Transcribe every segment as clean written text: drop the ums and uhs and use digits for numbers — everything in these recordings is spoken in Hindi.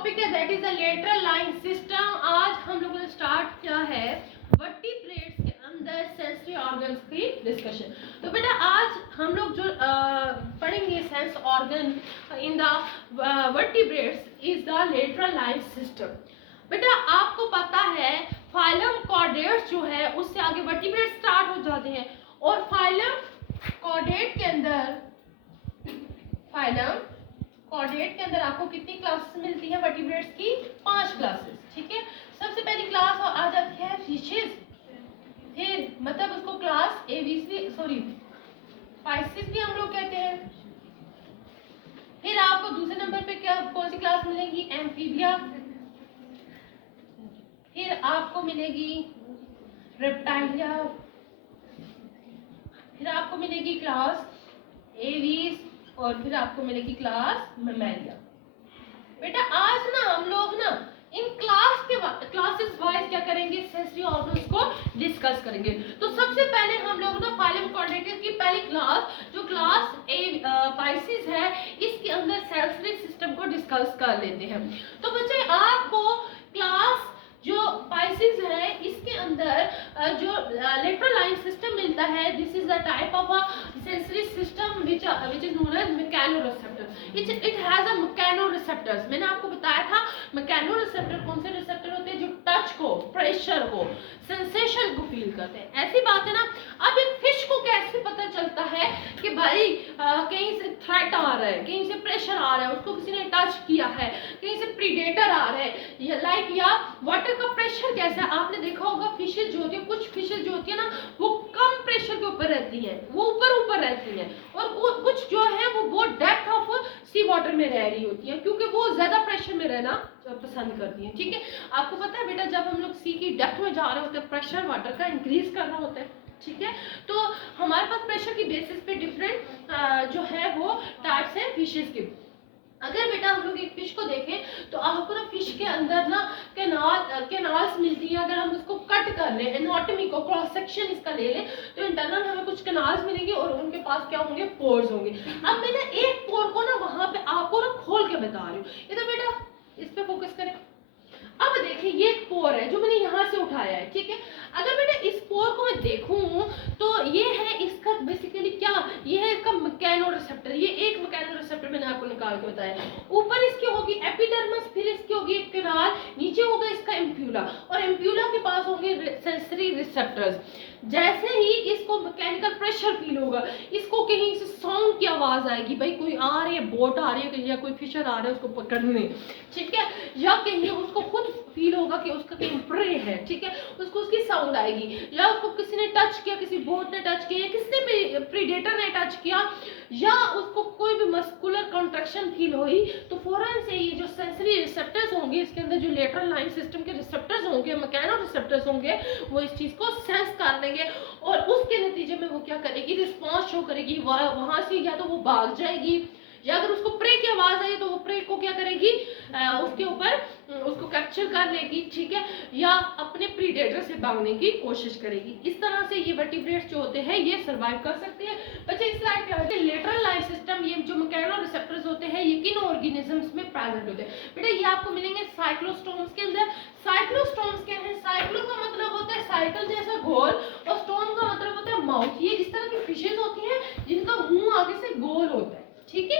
टॉपिक है that is the lateral line system. आज हम लोगों ने स्टार्ट किया है वर्टिब्रेट्स के अंदर सेंसरी ऑर्गन्स की डिस्कशन। तो बेटा आज हम लोग जो पढ़ेंगे sense organ in the vertebrates is the lateral line system. बेटा आपको पता है फाइलम कॉर्डेट्स जो है उससे आगे वर्टिब्रेट्स स्टार्ट हो जाते हैं और फाइलम कॉर्डेट के अंदर आपको कितनी क्लासेस मिलती है वर्टिब्रेट्स की? 5 क्लासेस। ठीक है, सबसे पहली क्लास आ जाती है फिशेस, फिर मतलब उसको क्लास स्पाइसेस भी हम लोग कहते हैं। फिर आपको दूसरे नंबर पे क्या कौन सी क्लास मिलेगी? एम्फीबिया। फिर आपको मिलेगी रेप्टाइलिया। फिर आपको मिलेगी क्लास एवीज और फिर आपको मिलेगी क्लास मैमेलिया। बेटा आज ना हम लोग ना इन क्लासेस वाइज क्या करेंगे? सेंसरी ऑर्गन्स को डिस्कस करेंगे। तो सबसे पहले हम लोग ना फाइलम कॉर्डेट्स की पहली क्लास जो क्लास पाइसिस है इसके अंदर सेंसरी सिस्टम को डिस्कस कर लेते हैं। तो बच्चे आपको क्लास जो पाइसिस है इसके अंदर जो लेटरल लाइन सिस्टम मिलता है, this is the type of a sensory system which is known as mechanoreceptor. It has a mechanoreceptors. मैंने आपको बताया था mechanoreceptor कौन से रिसेप्टर होते हैं? जो टच को, प्रेशर को, सेंसेशन को फील करते हैं। ऐसी बात है ना। अब एक फिश को कैसे पता चलता है कि भाई कहीं से थ्रेट आ रहा है, कहीं से प्रेशर आ रहा है, उसको किसी ने टच किया है, कहीं से प्रीडेटर आ रहा है, या वाटर का प्रेशर कैसा है? आपने देखा होगा फिशेज जो होती है, कुछ फिशेज जो होती है ना वो कम प्रेशर के ऊपर रहती है, वो ऊपर रहती है, और कुछ जो है वो बहुत डेप्थ ऑफ सी वाटर में रह रही होती है क्योंकि वो ज्यादा प्रेशर में रहना पसंद करती है। ठीक है, आपको पता है बेटा जब हम लोग सी की डेप्थ में जा रहे होते हैं प्रेशर वाटर का इंक्रीज करना होता है। ठीक है, तो हमारे पास प्रेशर की बेसिस पे डिफरेंट जो है वो टाइप्स है फिशेज के। अगर बेटा हम लोग एक फिश को देखें तो आपको ना फिश के अंदर ना कैनाल्स मिलती है। अगर हम उसको कट कर लें, एनाटॉमी को क्रॉस सेक्शन इसका ले लें तो इंटरनल हमें कुछ कैनाल्स मिलेंगे और उनके पास क्या होंगे? पोर्स होंगे। अब मैंने एक पोर को ना वहां पे आपको ना खोल के बता रही हूँ। इधर बेटा इस पे फोकस करें। अब देखिए ये एक पोर है जो मैंने यहाँ से उठाया है। ठीक है, अगर बेटा इस पोर को मैं देखूं तो ये है इसका बेसिकली क्या, ये है इसका मैकेनोरेसेप्टर। ये एक मैकेनोरेसेप्टर मैंने आपको निकाल के बताया। ऊपर इसकी होगी एपिडर्मिस, फिर इसकी होगी एक कैनाल, नीचे होगा इसका एम्प्यूला और एम्प्यूला के पास होंगे सेंसरी रिसेप्टर्स। जैसे ही इसको मैकेनिकल प्रेशर फील होगा, इसको कहीं से साउंड की आवाज आएगी, भाई कोई आ रही है, बोट आ रही है या कोई फिशर आ रहा है उसको पकड़ने, ठीक है, या कहीं उसको खुद फील होगा कि उसका कहीं प्रे है, ठीक है, उसको उसकी साउंड आएगी, या उसको किसी ने टच किया, किसी बोट ने टच किया, किसने भी प्रीडेटर ने टच किया, या उसको कोई भी मस्कुलर कॉन्ट्रैक्शन फील हुई तो फौरन से ये जो सेंसरी रिसेप्टर्स होंगे इसके अंदर जो लेटरल लाइन सिस्टम के रिसेप्टर्स होंगे, मैकेनो रिसेप्टर्स होंगे, वो इस चीज को सेंस कर लेंगे और उसके नतीजे में वो क्या करेगी? रिस्पॉन्स शो करेगी। वहां से या तो वो भाग जाएगी या अगर उसको प्रे की आवाज आई तो वो प्रे को क्या करेगी? उसके ऊपर उसको कैप्चर कर लेगी, ठीक है, या अपने प्रीडेटर से भागने की कोशिश करेगी। इस तरह से ये वर्टिब्रेट्स जो होते हैं ये सर्वाइव कर सकते हैं। बच्चे इस तरह के लेटरल लाइन सिस्टम, ये जो मैकेनो रिसेप्टर्स होते हैं ये किन ऑर्गेनिजम्स में प्रेजेंट होते हैं? बेटा ये आपको मिलेंगे साइक्लोस्टोम्स के अंदर। साइक्लोस्टोम्स क्या है? साइक्लो का मतलब होता है साइकिल जैसा गोल और स्टोम का मतलब होता है माउथ। ये इस तरह की फिशेज होती है जिनका मुंह आगे से गोल होता है। ठीक है,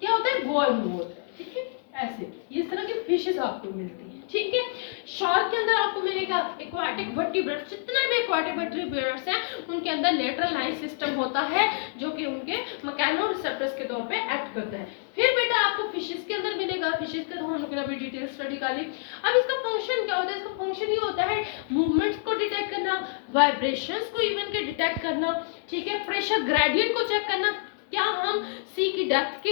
क्या होता है? गोल मुंह होता है। ठीक है, ऐसे ये इस तरह की फिशेस आपको मिलती है। ठीक है, शार्क के अंदर आपको मिलेगा एक्वाटिक वर्टिब्रेट्स। जितने भी एक्वाटिक वर्टिब्रेट्स हैं उनके अंदर लेटरल लाइन सिस्टम होता है जो कि उनके मैकेनो रिसेप्टर्स के तौर पे एक्ट करता है। फिर बेटा आपको फिशेस के अंदर मिलेगा, फिशेस का तो हम लोगों ने अभी डिटेल स्टडी कर ली। अब इसका फंक्शन क्या होता है? इसका फंक्शन ये होता है मूवमेंट्स को डिटेक्ट करना, वाइब्रेशंस को इवन के डिटेक्ट करना, ठीक है, प्रेशर ग्रेडियंट को चेक करना। क्या हम सी की डेप्थ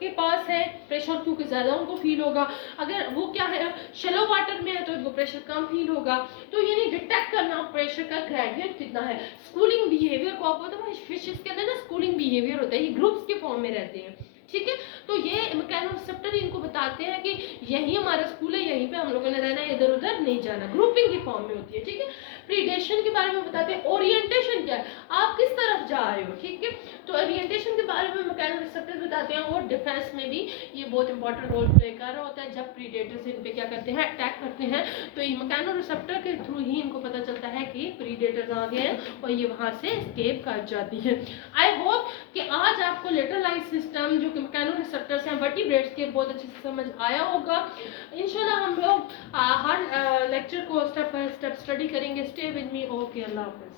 के पास है प्रेशर क्योंकि ज्यादा उनको फील होगा, अगर वो क्या है शैलो वाटर में है तो उनको प्रेशर कम फील होगा। तो यानी डिटेक्ट करना प्रेशर का ग्रेडियंट कितना है। स्कूलिंग बिहेवियर को आपको पता है फिशेस के अंदर ना स्कूलिंग बिहेवियर होता है, ये ग्रुप्स के फॉर्म में रहते हैं। ठीक है, तो ये मैकेनो रिसेप्टर इनको बताते हैं कि यही हमारा स्कूल है, यहीं पे हम लोगों ने रहना है, इधर उधर नहीं जाना। ग्रुपिंग की फॉर्म में होती है, ठीक है। प्रीडेशन के बारे में बताते हैं। ओरिएंटेशन क्या है, आप किस तरफ जा रहे हो, ठीक है। तो ओरिएंटेशन के बारे में मैकेनोरिसेप्टर्स बताते हैं, और डिफेंस में भी ये बहुत इंपॉर्टेंट रोल प्ले कर रहा होता है। जब प्रीडेटर्स इन पे क्या करते हैं, अटैक करते हैं, तो ये मैकेनोरिसेप्टर के थ्रू ही इनको पता चलता है कि प्रीडेटर्स आ गए हैं और ये वहां से एस्केप कर जाती है। आई होप कि आज आपको लेटरलाइज सिस्टम जो कि मैकेनोरिसेप्टर्स हैं वर्टिब्रेट्स के, बहुत अच्छे से समझ आया होगा। इंशाल्लाह हम लोग हर लेक्चर को स्टेप बाय स्टेप स्टडी करेंगे। Stay with me. ओके, अल्लाह हाफिज़।